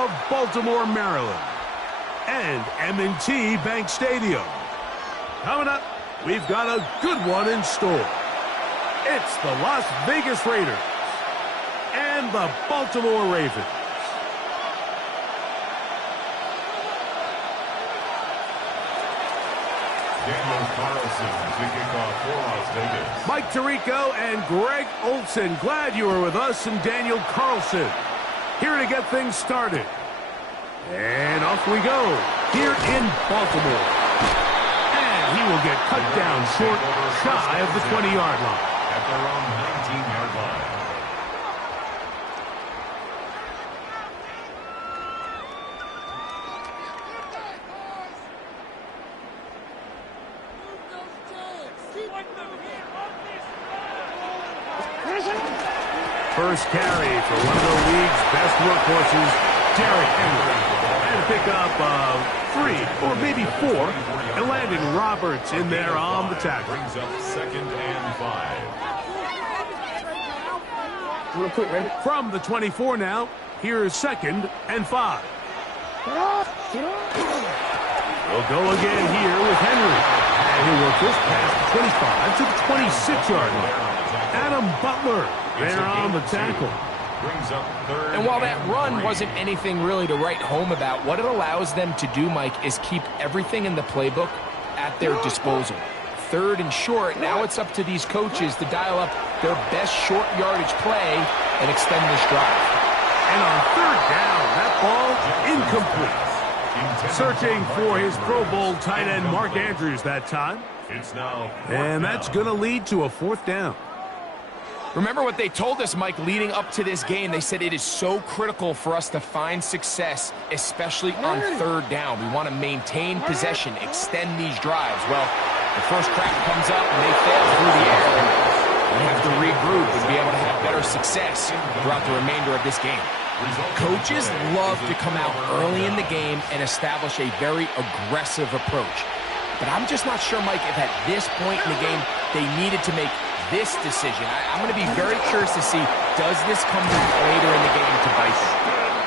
of Baltimore, Maryland, and M&T Bank Stadium. Coming up, we've got a good one in store. It's the Las Vegas Raiders and the Baltimore Ravens. Daniel Carlson to kick off for Las Vegas. Mike Tirico and Greg Olson, glad you were with us, and Daniel Carlson here to get things started. And off we go here in Baltimore. And he will get cut down short, shy of the 20-yard line. At their own 19-yard line. First carry for one of the league's best workhorses, Derrick Henry. And pick up 3 or maybe 4. And landing Roberts in there on the tackle. Brings up 2nd and 5. Real quick, ready? From the 24 now, here's 2nd and 5. Get off! Get off! We'll go again here with Henry. And he will just pass the 25 to the 26-yard line. Adam Butler there on the tackle. Brings up 3rd. And while that run wasn't anything really to write home about, what it allows them to do, Mike, is keep everything in the playbook at their disposal. 3rd and short, now it's up to these coaches to dial up their best short yardage play and extend this drive. And on 3rd down, that ball incomplete. Searching for his Pro Bowl tight end Mark Andrews that time. It's now And that's going to lead to a 4th down. Remember what they told us, Mike, leading up to this game. They said it is so critical for us to find success, especially on 3rd down. We want to maintain possession, extend these drives. Well, the first crack comes up and they fail through the air. We have to regroup and be able to have better success throughout the remainder of this game. Coaches love to come out early in the game and establish a very aggressive approach. But I'm just not sure, Mike, if at this point in the game they needed to make this decision. I'm going to be very curious to see, does this come back later in the game to bite them?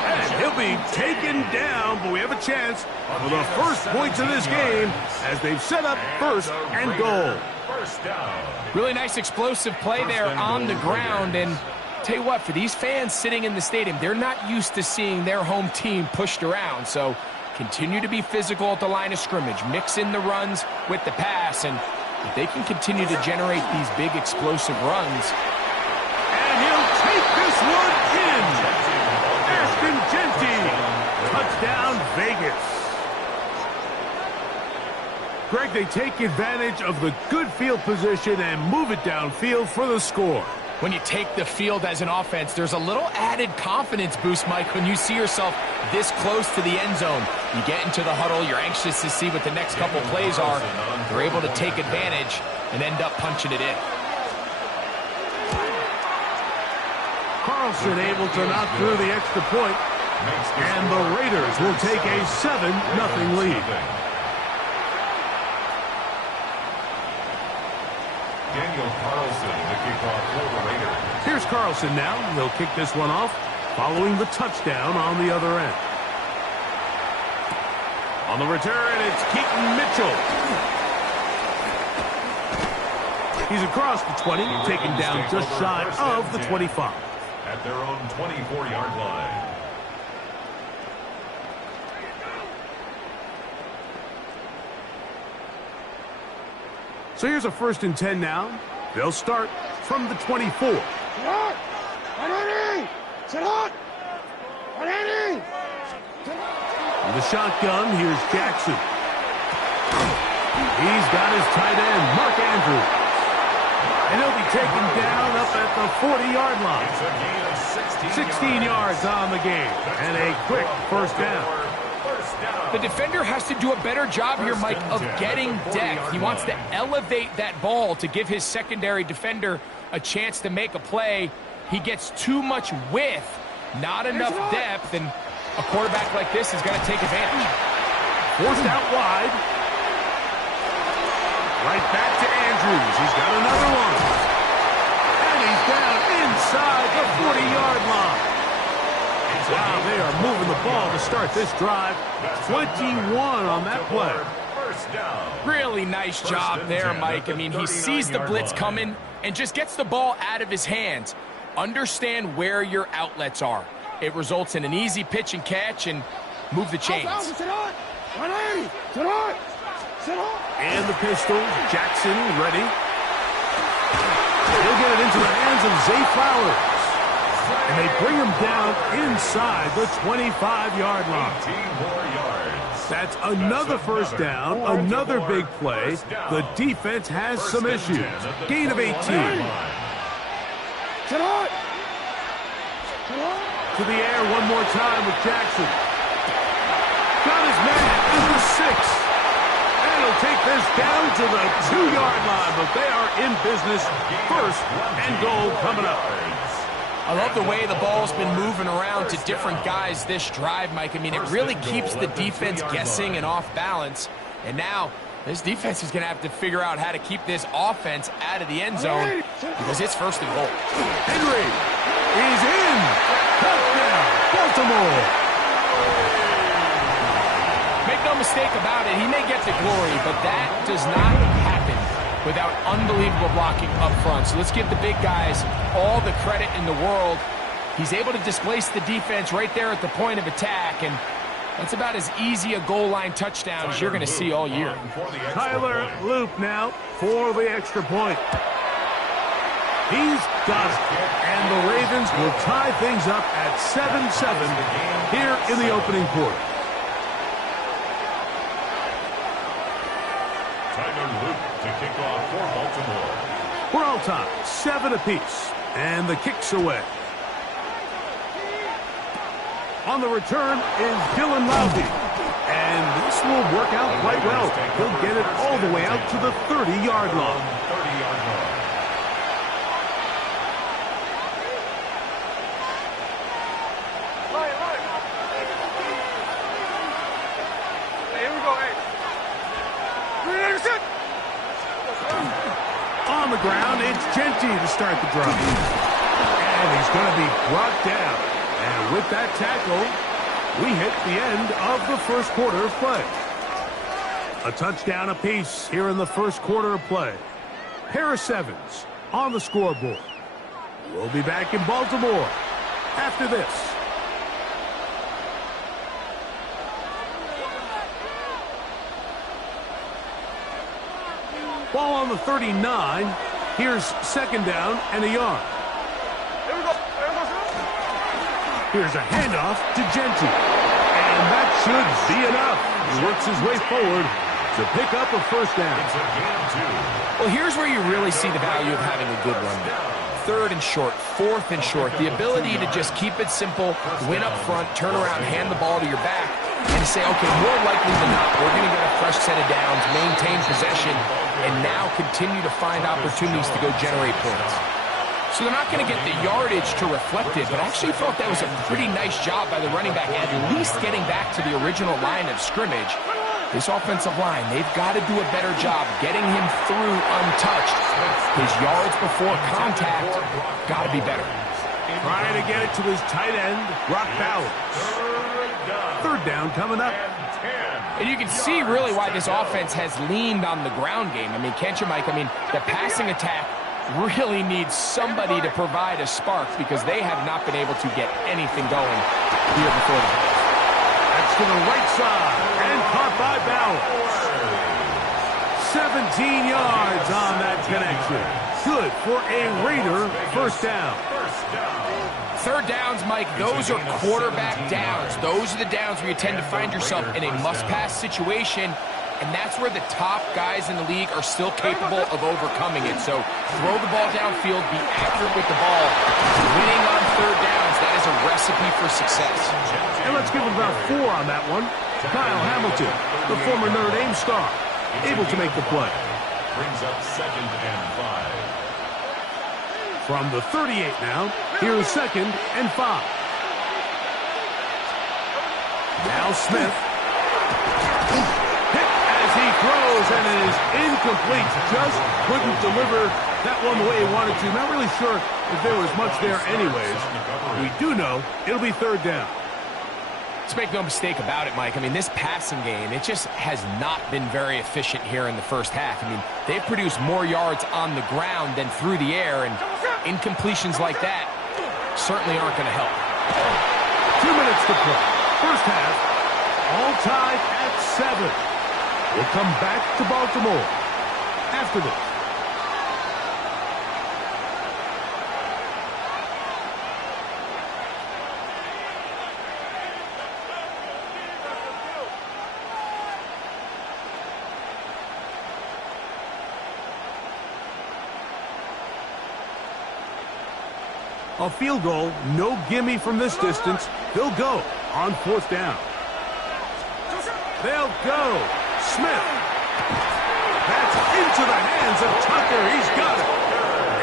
And he'll be taken down, but we have a chance for the first points of this game as they've set up 1st and goal. First down. Really nice explosive play there on the ground. And tell you what, for these fans sitting in the stadium, they're not used to seeing their home team pushed around. So continue to be physical at the line of scrimmage. Mix in the runs with the pass, and if they can continue to generate these big explosive runs. And he'll take this one in. Ashton Genty. Touchdown, Vegas. Greg, they take advantage of the good field position and move it downfield for the score. When you take the field as an offense, there's a little added confidence boost, Mike, when you see yourself this close to the end zone. You get into the huddle, you're anxious to see what the next couple plays are. You're able to take advantage and end up punching it in. Carlson able to knock through the extra point, and the Raiders will take a 7-0 lead. Daniel Carlson to kick off for the Raiders. Here's Carlson now. He'll kick this one off following the touchdown on the other end. On the return, it's Keaton Mitchell. He's across the 20, taken down just shy of the 25. At their own 24-yard line. So here's a 1st and 10 now. They'll start from the 24. With the shotgun, here's Jackson. He's got his tight end, Mark Andrews. And he'll be taken down up at the 40-yard line. It's a gain of 16 yards on the game. And a quick 1st down. The defender has to do a better job here, Mike, of getting depth. He wants to elevate that ball to give his secondary defender a chance to make a play. He gets too much width, not enough depth, and a quarterback like this is going to take advantage. Forced out wide. Right back to Andrews. He's got another one. And he's down inside the 40-yard line. Wow, they are moving the ball to start this drive. 21 on that play. First down. Really nice job there, Mike. I mean, he sees the blitz coming and just gets the ball out of his hands. Understand where your outlets are. It results in an easy pitch and catch and move the chains. And the pistol, Jackson ready. He'll get it into the hands of Zay Flowers. And they bring him down inside the 25-yard line. 18 more yards. That's another first down, another big play. The defense has some issues. Gain of 18. To the air one more time with Jackson. Got his man in the 6. And he'll take this down to the 2-yard line, but they are in business. First and goal coming up. I love the way the ball's been moving around to different guys this drive, Mike. I mean, it really keeps the defense guessing and off balance. And now this defense is going to have to figure out how to keep this offense out of the end zone because it's first and goal. Henry is in. Touchdown, Baltimore. Make no mistake about it, he may get the glory, but that does not happen without unbelievable blocking up front. So let's give the big guys all the credit in the world. He's able to displace the defense right there at the point of attack, and that's about as easy a goal line touchdown as you're going to see all year. Tyler Loop now for the extra point. He's got it. And the Ravens will tie things up at 7-7 here in the opening quarter. Tyler Luke to kick off for Baltimore. We're all tied, 7 apiece. And the kick's away. On the return is Dylan Loudby. And this will work out quite well. He'll get it all the way out to the 30-yard line. 30-yard line. On the ground, it's Genty to start the drive. And he's going to be brought down. And with that tackle, we hit the end of the first quarter of play. A touchdown apiece here in the first quarter of play. Pair of 7s on the scoreboard. We'll be back in Baltimore after this. Ball on the 39. Here's second down and a yard. Here's a handoff to Genty. And that should be enough. He works his way forward to pick up a first down. Well, here's where you really see the value of having a good run game. Third and short, fourth and short. The ability to just keep it simple, win up front, turn around, hand the ball to your back, and say, okay, more likely than not, we're going to get a fresh set of downs, maintain possession, and now continue to find opportunities to go generate points. So they're not going to get the yardage to reflect it, but I actually felt that was a pretty nice job by the running back, at least getting back to the original line of scrimmage. This offensive line, they've got to do a better job getting him through untouched. His yards before contact got to be better. Trying to get it to his tight end, Brock Bowers. Third down coming up. And you can see really why this offense has leaned on the ground game. I mean, can't you, Mike? I mean, the passing attack really needs somebody to provide a spark because they have not been able to get anything going here before the half. That's to the right side and caught by Bowers. 17 yards on that connection. Good for a Raider first down. Third downs, Mike, those are quarterback downs. Those are the downs where you tend to find yourself in a must-pass situation, and that's where the top guys in the league are still capable of overcoming it. So throw the ball downfield, be accurate with the ball. Winning on third downs, that is a recipe for success. And let's give him about 4 on that one. Kyle Hamilton, the former Notre Dame star, able to make the play. Brings up 2nd and 5. From the 38 now, here's 2nd and 5. Now Smith. Hit as he throws, and it is incomplete. Just couldn't deliver that one the way he wanted to. Not really sure if there was much there anyways. We do know it'll be third down. Let's make no mistake about it, Mike. I mean, this passing game, it just has not been very efficient here in the first half. I mean, they've produced more yards on the ground than through the air, and incompletions like that certainly aren't going to help. 2 minutes to play. First half, all tied at 7. We'll come back to Baltimore after this. A field goal, no gimme from this distance. They'll go on 4th down. They'll go. Smith. That's into the hands of Tucker. He's got it.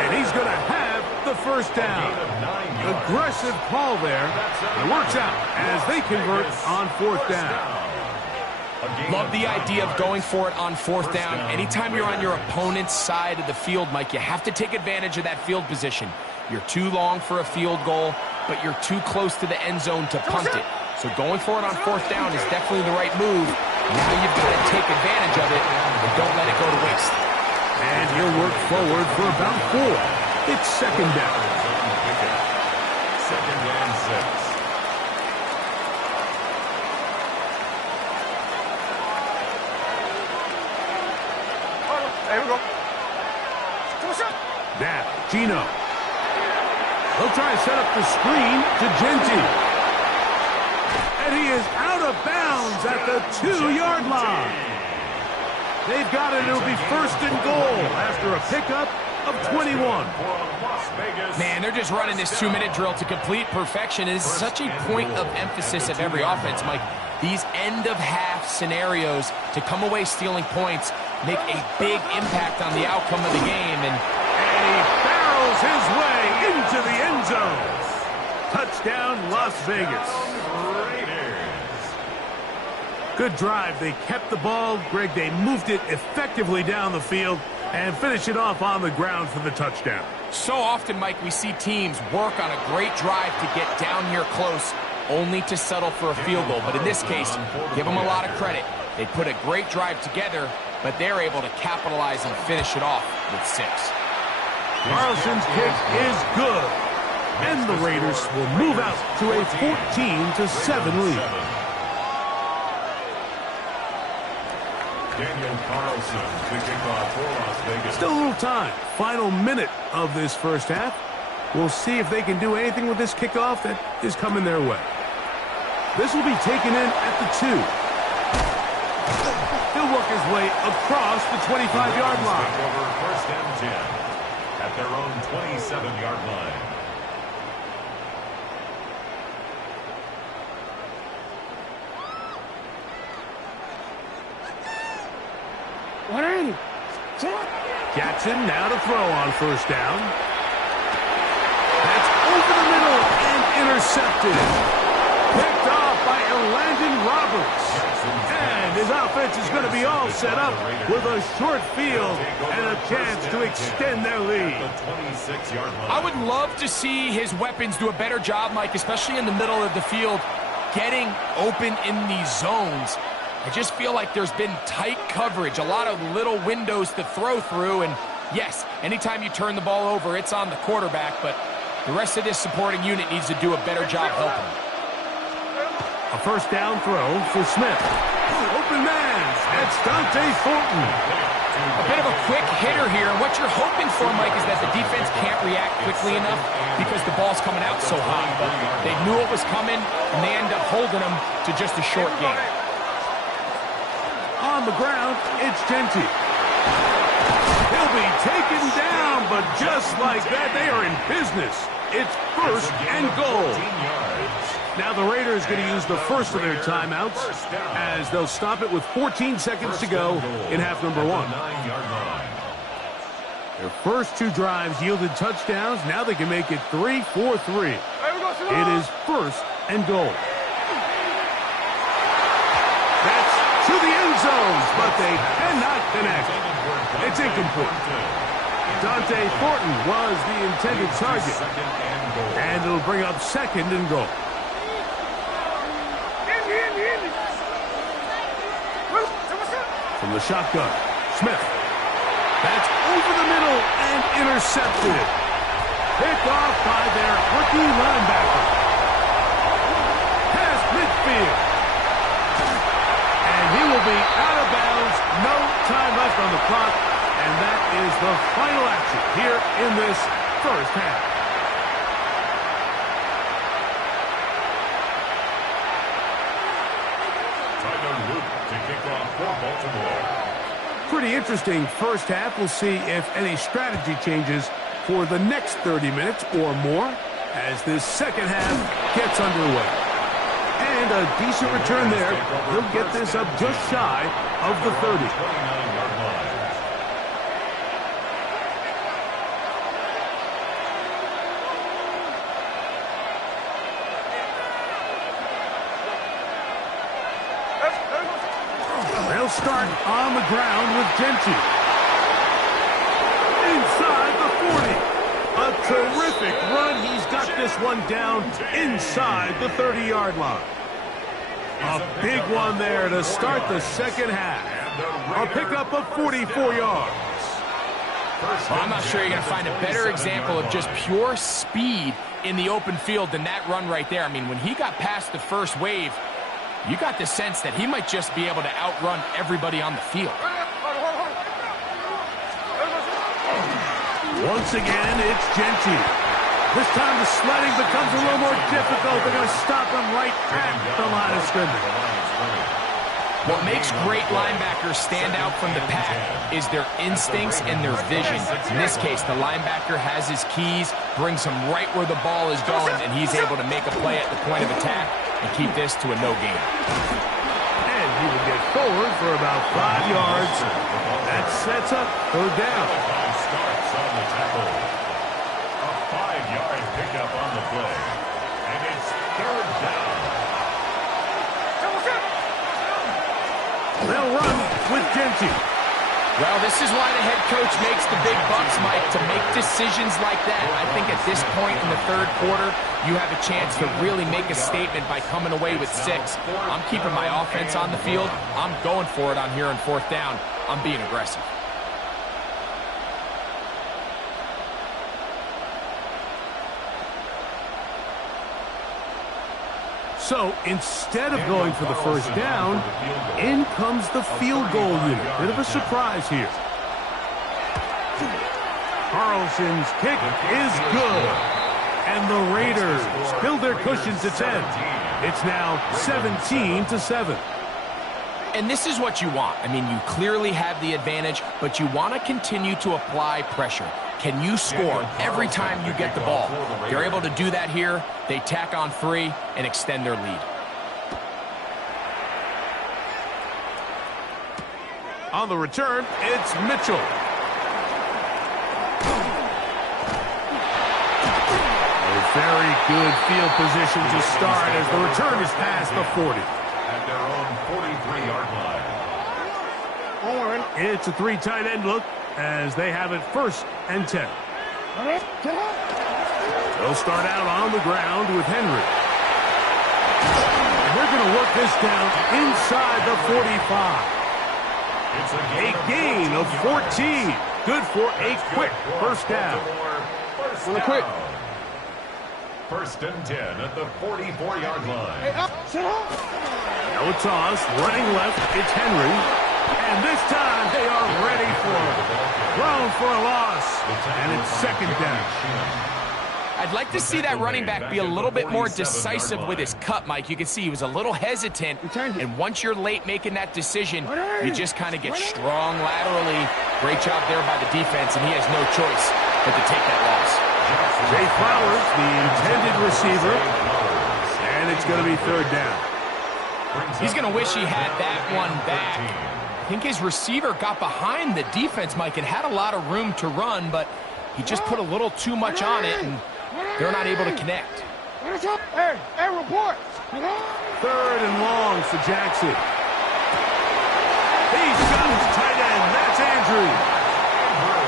And he's going to have the first down. Aggressive call there. It works out as they convert on 4th down. Love the idea of going for it on 4th down. Anytime you're on your opponent's side of the field, Mike, you have to take advantage of that field position. You're too long for a field goal, but you're too close to the end zone to punt it. So going for it on 4th down is definitely the right move. Now you've got to take advantage of it and don't let it go to waste. And he'll work forward for about 4. It's 2nd down. 2nd and 6. There we go. Now, Gino. They'll try to set up the screen to Genty. And he is out of bounds at the 2-yard line. They've got it. It'll be 1st and goal after a pickup of 21. Man, they're just running this 2-minute drill to complete perfection. It is such a point of emphasis of every offense, Mike. These end-of-half scenarios to come away stealing points make a big impact on the outcome of the game. And he barrels his way into the end zone. Touchdown, Las Vegas. Good drive. They kept the ball. Greg, they moved it effectively down the field and finished it off on the ground for the touchdown. So often, Mike, we see teams work on a great drive to get down here close, only to settle for a field goal. But in this case, give them a lot of credit. They put a great drive together, but they're able to capitalize and finish it off with 6. Carlson's kick is good, and the Raiders will move out to a 14-7 lead. Daniel Carlson, the kickoff for Las Vegas. Still a little time. Final minute of this first half. We'll see if they can do anything with this kickoff that is coming their way. This will be taken in at the 2. He'll work his way across the 25-yard line. Over 1st and 10 at their own 27-yard line. Jackson now to throw on 1st down. That's over the middle and intercepted. Picked off by Elandon Roberts. And his offense is going to be all set up with a short field and a chance to extend their lead. I would love to see his weapons do a better job, Mike, especially in the middle of the field, getting open in these zones. I just feel like there's been tight coverage, a lot of little windows to throw through, and yes, anytime you turn the ball over, it's on the quarterback, but the rest of this supporting unit needs to do a better job helping. A 1st down throw for Smith. Open man, that's Dante Thornton. A bit of a quick hitter here, and what you're hoping for, Mike, is that the defense can't react quickly enough because the ball's coming out so high, but they knew it was coming, and they end up holding them to just a short game. On the ground, it's Genty. He'll be taken down, but just like that, they are in business. It's 1st and goal. Now the Raiders going to use the first of their timeouts as they'll stop it with 14 seconds to go in half number 1. Their first 2 drives yielded touchdowns. Now they can make it 3-4-3. It is 1st and goal. That's to the end zones, but they cannot connect. It's incomplete. Dante Thornton was the intended target. And it'll bring up 2nd and goal. from the shotgun. Smith. That's over the middle and intercepted. Picked off by their rookie linebacker. Past midfield. And he will be out of bounds. No time left on the clock. And that is the final action here in this first half. To kick off for Baltimore. Pretty interesting first half. We'll see if any strategy changes for the next 30 minutes or more as this second half gets underway. And a decent return there. He'll get this up just shy of the 30. 29-yard line. They'll start on the ground with Genty. Inside the 40. A terrific run. He's got this one down inside the 30-yard line. A big one there to start the second half. A pickup of 44 yards. Well, I'm not sure you're going to find a better example of just pure speed in the open field than that run right there. I mean, when he got past the first wave, you got the sense that he might just be able to outrun everybody on the field. Once again, it's Genty. This time the sledding becomes a little more difficult. They're going to stop him right at the line of scrimmage. What makes great linebackers stand out from the pack is their instincts and their vision. In this case, the linebacker has his keys, brings him right where the ball is going, and he's able to make a play at the point of attack and keep this to a no gain. And he will get forward for about 5 yards. That sets up third down. Starts on the tackle. A 5-yard pickup on the play. And it's third down. They'll run with Genty. Well, this is why the head coach makes the big bucks, Mike, to make decisions like that. I think at this point in the third quarter, you have a chance to really make a statement by coming away with 6. I'm keeping my offense on the field. I'm going for it on here on fourth down. I'm being aggressive. So instead of going for the first down, in comes the field goal unit. Bit of a surprise here. Carlson's kick is good. And the Raiders build their cushion to 10. It's now 17-7. And this is what you want. I mean, you clearly have the advantage, but you want to continue to apply pressure. Can you score every time you get the ball? They're able to do that here. They tack on 3 and extend their lead. On the return, it's Mitchell. A very good field position to start as the return is past the 40. At their own 43-yard line. It's a 3 tight end look as they have it first and 10. They'll start out on the ground with Henry. And they're going to work this down inside the 45. A gain of 14. Good for a quick first down. Quick. First and 10 at the 44-yard line. No toss, running left, it's Henry. And this time they are ready for it. Thrown for a loss, and it's second down. I'd like to see that running back be a little bit more decisive with his cut, Mike. You can see he was a little hesitant, and once you're late making that decision, you just kind of get strong laterally. Great job there by the defense, and he has no choice but to take that loss. Zay Flowers, the intended receiver, and it's going to be third down. He's going to wish he had that one back. I think his receiver got behind the defense, Mike, and had a lot of room to run, but he just put a little too much on it, and they're not able to connect. Hey, report. Third and long for Jackson. He's got his tight end. That's Andrews.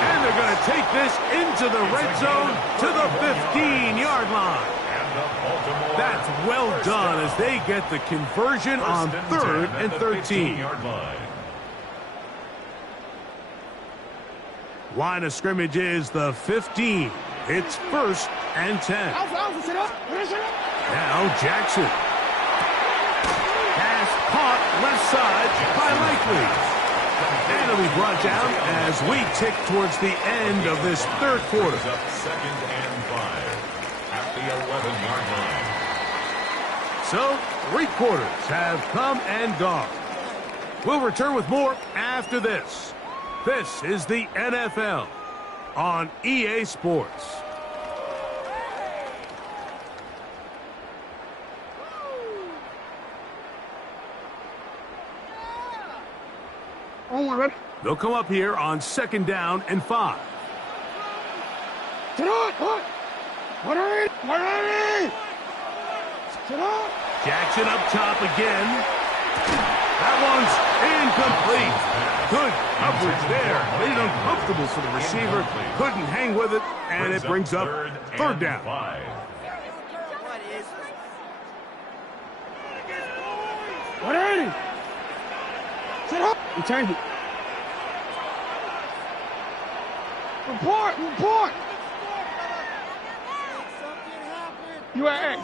And they're going to take this into the red zone to the 15-yard line. That's well done as they get the conversion on 3rd and 13. Line of scrimmage is the 15. It's 1st and 10. Now Jackson. Pass caught left side by Likely. And it'll be brought down as we tick towards the end of this third quarter. Up 2nd and 5 at the 11-yard line. So, 3 quarters have come and gone. We'll return with more after this. This is the NFL on EA Sports. Oh my God. They'll come up here on 2nd down and 5. Sit on. What? What are you? Sit on. Jackson up top again. That one's incomplete. Good coverage there. Made it uncomfortable for the receiver. Couldn't hang with it, and it brings up 3rd down. 5. What are you? Sit up. You change it. Report. You at X.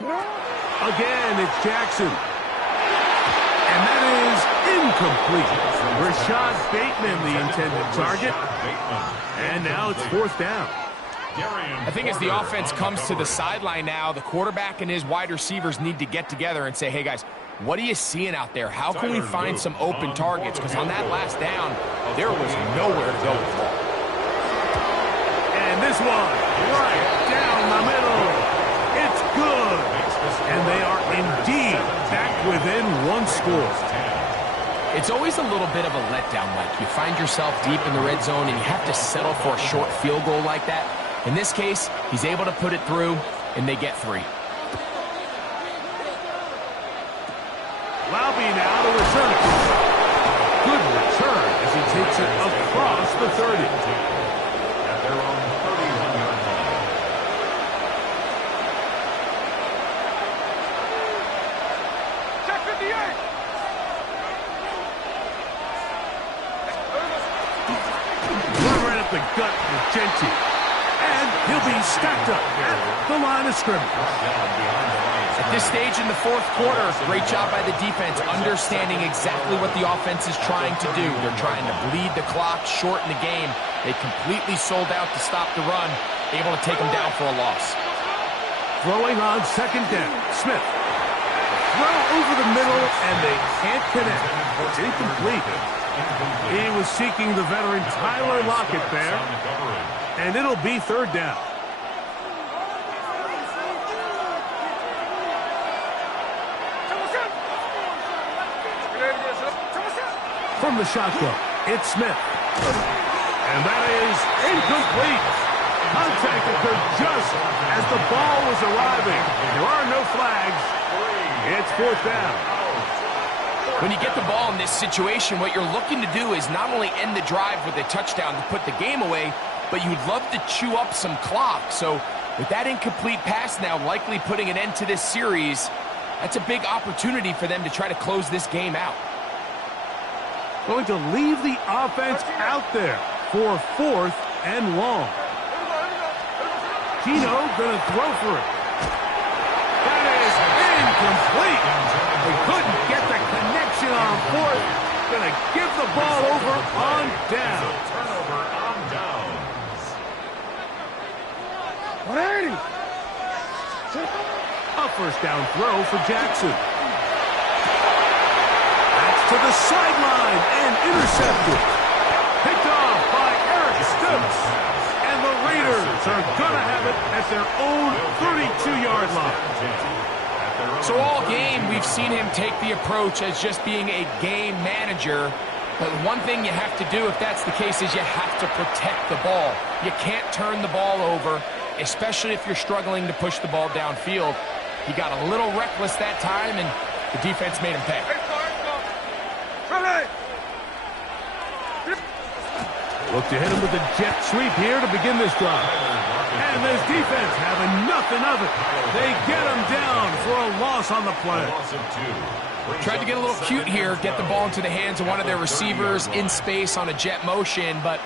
Again, it's Jackson. And that is incomplete. Rashad Bateman, the intended target. And now it's 4th down. I think as the offense comes to the sideline now, the quarterback and his wide receivers need to get together and say, hey, guys, what are you seeing out there? How can we find some open targets? Because on that last down, there was nowhere to go with the ball. And this one, right down the middle. It's good. And they are indeed back within 1 score. It's always a little bit of a letdown, Mike. You find yourself deep in the red zone, and you have to settle for a short field goal like that. In this case, he's able to put it through, and they get 3. Laube now to return it. Good return as he takes it across the 30. At their own 31-yard line. Check 58. Run right up the gut with Genty. And he'll be stacked up at the line of scrimmage. At this stage in the 4th quarter, great job by the defense, understanding exactly what the offense is trying to do. They're trying to bleed the clock, shorten the game. They completely sold out to stop the run, able to take them down for a loss. Throwing on 2nd down, Smith. Throw over the middle, and they can't connect. It's incomplete. He was seeking the veteran Tyler Lockett there, and it'll be 3rd down. From the shotgun, it's Smith. And that is incomplete. Contact occurred just as the ball was arriving. There are no flags. It's 4th down. When you get the ball in this situation, what you're looking to do is not only end the drive with a touchdown to put the game away, but you'd love to chew up some clock. So with that incomplete pass now likely putting an end to this series, that's a big opportunity for them to try to close this game out. Going to leave the offense out there for 4th and long. Keno going to throw for it. That is incomplete. They couldn't get the connection on 4th. Going to give the ball over on down. Turnover on downs. 180. A 1st down throw for Jackson. To the sideline and intercepted. Picked off by Eric Stokes. And the Raiders are going to have it at their own 32-yard line. So all game, we've seen him take the approach as just being a game manager. But one thing you have to do if that's the case is you have to protect the ball. You can't turn the ball over, especially if you're struggling to push the ball downfield. He got a little reckless that time, and the defense made him pay. Look to hit him with a jet sweep here to begin this drive. And this defense having nothing of it. They get him down for a loss on the play. Tried to get a little cute here, get the ball into the hands of one of their receivers in space on a jet motion, but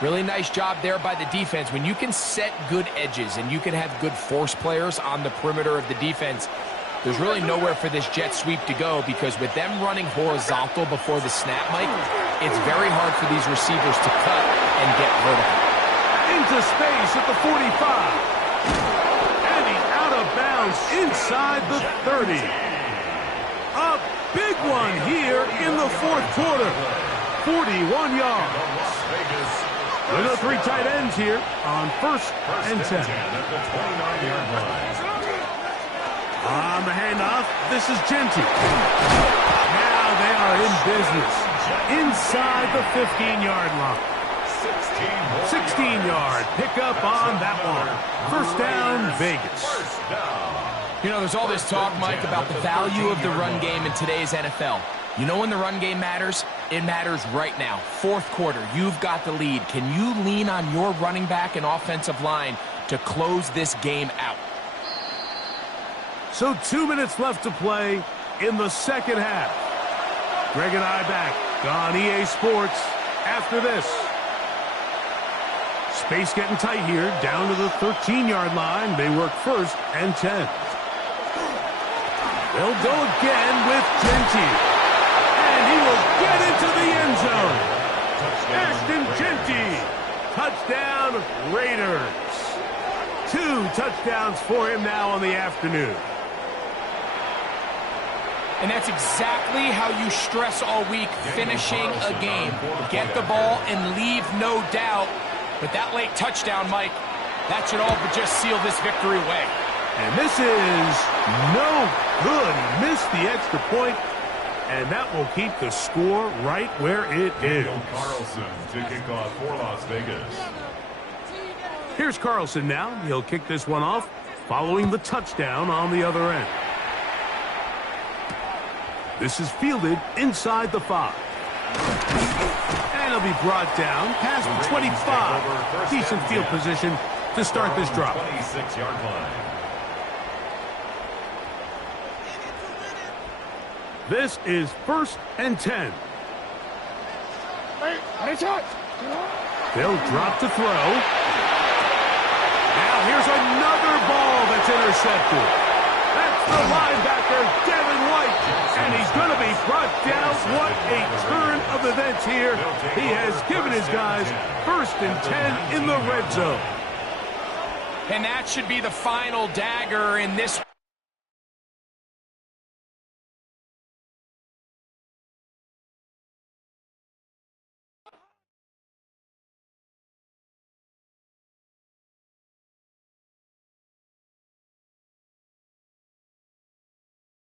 really nice job there by the defense. When you can set good edges and you can have good force players on the perimeter of the defense, there's really nowhere for this jet sweep to go, because with them running horizontal before the snap, Mike, it's very hard for these receivers to cut and get vertical. Into space at the 45. And he's out of bounds inside the 30. A big one here in the fourth quarter. 41 yards. With the three tight ends here on 1st and 10. On the handoff, this is Genty. Now they are in business. Inside the 15-yard line. 16-yard pickup on that one. First down, Vegas. You know, there's all this talk, Mike, about the value of the run game in today's NFL. You know when the run game matters? It matters right now. Fourth quarter, you've got the lead. Can you lean on your running back and offensive line to close this game out? So 2 minutes left to play in the second half. Greg and I back on EA Sports after this. Space getting tight here, down to the 13-yard line. They work 1st and 10. They'll go again with Genty. And he will get into the end zone. Ashton Genty. Touchdown, Raiders. 2 touchdowns for him now on the afternoon. And that's exactly how you stress all week, finishing a game. Get the ball and leave no doubt. But that late touchdown, Mike, that should all but just seal this victory away. And this is no good. He missed the extra point, and that will keep the score right where it is. Carlson to kick off for Las Vegas. Here's Carlson now. He'll kick this one off following the touchdown on the other end. This is fielded inside the 5. And he'll be brought down past the 25. Decent field position to start this drive. 26-yard line. This is 1st and 10. They'll drop to throw. Now here's another ball that's intercepted. That's the linebacker, Devin White. And he's going to be brought down. What a turn of events here. He has given his guys 1st and 10 in the red zone. And that should be the final dagger in this